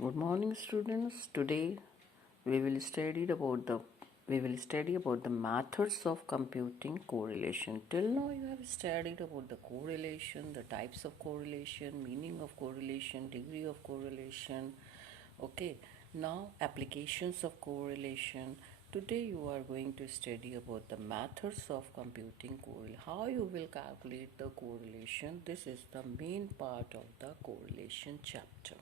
Good morning, students. Today we will study about the methods of computing correlation. Till now you have studied about the correlation, the types of correlation, meaning of correlation, degree of correlation. Okay, now applications of correlation. Today you are going to study about the methods of computing correlation. How you will calculate the correlation. This is the main part of the correlation chapter.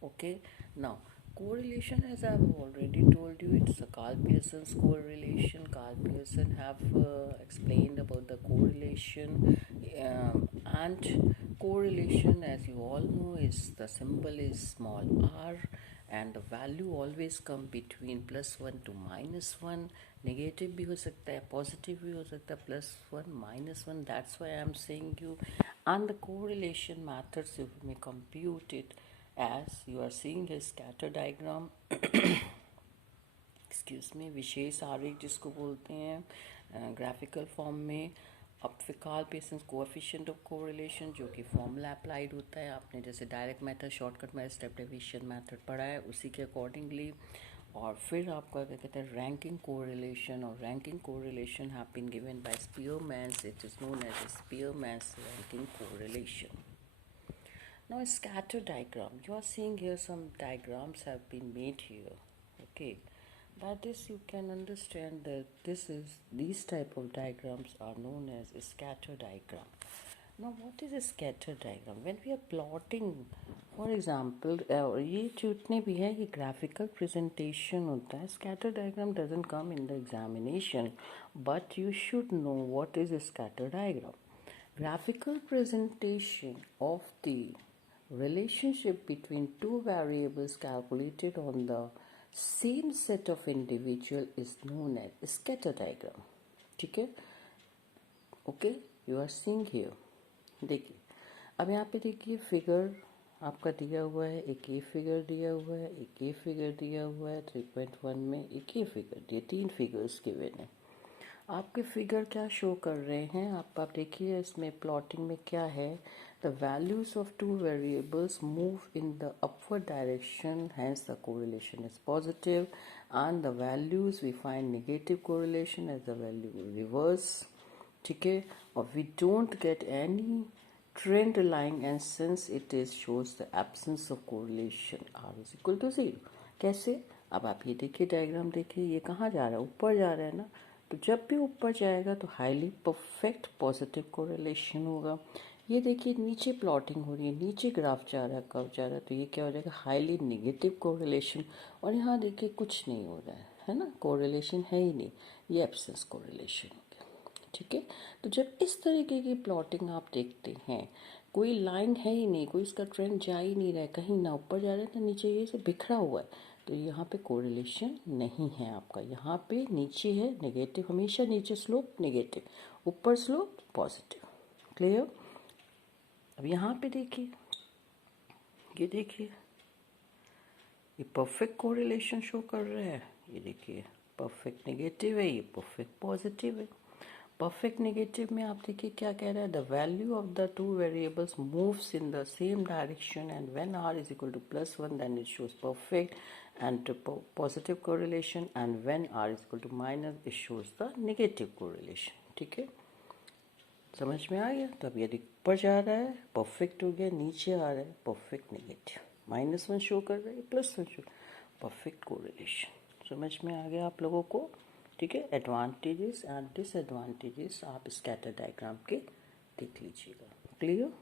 Okay, now correlation, as I have already told you, it's a Carl Pearson's correlation. Carl Pearson have explained about the correlation, and correlation, as you all know, is the symbol is small r, and the value always come between +1 to -1. Negative भी हो सकता है, positive भी हो सकता है, +1 -1. That's why I'm saying you. And the correlation methods, you may compute it as you are seeing his scatter diagram. Excuse me, विशेष आरेख जिसको बोलते हैं ग्राफिकल फॉर्म में. अब Karl Pearson coefficient of correlation, जो कि फॉर्मूला अप्लाइड होता है. आपने जैसे direct method, shortcut method, step deviation method पढ़ा है, उसी के अकॉर्डिंगली. और फिर आपका क्या कहते हैं, रैंकिंग कोरिलेशन. और ranking correlation have been given by Spearman's. It is known as Spearman's ranking correlation. Now a scatter diagram. You are seeing here some diagrams have been made here. Okay, by this you can understand that these type of diagrams are known as a scatter diagram. Now what is a scatter diagram? When we are plotting, for example, ये जितने भी है ये graphical presentation होता है. Scatter diagram doesn't come in the examination, but you should know what is a scatter diagram. Graphical presentation of the relationship between two variables calculated on the same set of individual is known as scatter diagram. ठीक है, okay, you are seeing here. देखिए, अब यहाँ पे देखिए figure आपका दिया हुआ है. एक ये फिगर दिया हुआ है, एक ये फिगर दिया हुआ है 3.1 में, एक ये फिगर दिए. 3 फिगर्स गिवन है. आपके फिगर क्या शो कर रहे हैं आप देखिए. इसमें प्लॉटिंग में क्या है, the values of two variables move in the upward direction, hence the correlation is positive, and the values we find negative correlation as the value reverse. ठीक है, और we don't get any trend line, and since it is shows the absence of correlation, r is equal to 0. कैसे, अब आप ये देखिए diagram देखिए, ये कहाँ जा रहा है, ऊपर जा रहा है ना. तो जब भी ऊपर जाएगा तो हाईली परफेक्ट पॉजिटिव कोरिलेशन होगा. ये देखिए नीचे प्लॉटिंग हो रही है, नीचे ग्राफ जा रहा है, कब जा रहा है, तो ये क्या हो जाएगा, हाईली नेगेटिव कोरिलेशन. और यहाँ देखिए कुछ नहीं हो रहा है ना, कोरिलेशन है ही नहीं, ये एब्सेंस कोरिलेशन हो गया. ठीक है, तो जब इस तरीके की प्लॉटिंग आप देखते हैं, कोई लाइन है ही नहीं, कोई इसका ट्रेंड जा ही नहीं रहा है, कहीं ना ऊपर जा रहा है ना नीचे, ये से बिखरा हुआ है, तो यहाँ पे कोरिलेशन नहीं है आपका. यहाँ पे नीचे है नेगेटिव, हमेशा नीचे स्लोप नेगेटिव, ऊपर स्लोप पॉजिटिव. क्लियर. अब यहाँ पे देखिए, ये देखिए, ये परफेक्ट कोरिलेशन शो कर रहा है. ये देखिए परफेक्ट नेगेटिव है, ये परफेक्ट पॉजिटिव है. परफेक्ट नेगेटिव में आप देखिए क्या कह रहा है, the value of the two variables moves in the same direction, and when r is equal to +1 then it shows perfect and positive correlation, and when r is equal to minus it shows the negative correlation. ठीक है, समझ में आ गया. तो अब यदि ऊपर जा रहा है परफेक्ट हो गया, नीचे आ रहा है परफेक्ट नेगेटिव, -1 शो कर रहा है, +1 शो, परफेक्ट कोरिलेशन. समझ में आ गया आप लोगों को. ठीक है, एडवांटेजेस एंड डिसएडवांटेजेस आप स्कैटर डायग्राम के देख लीजिएगा. क्लियर.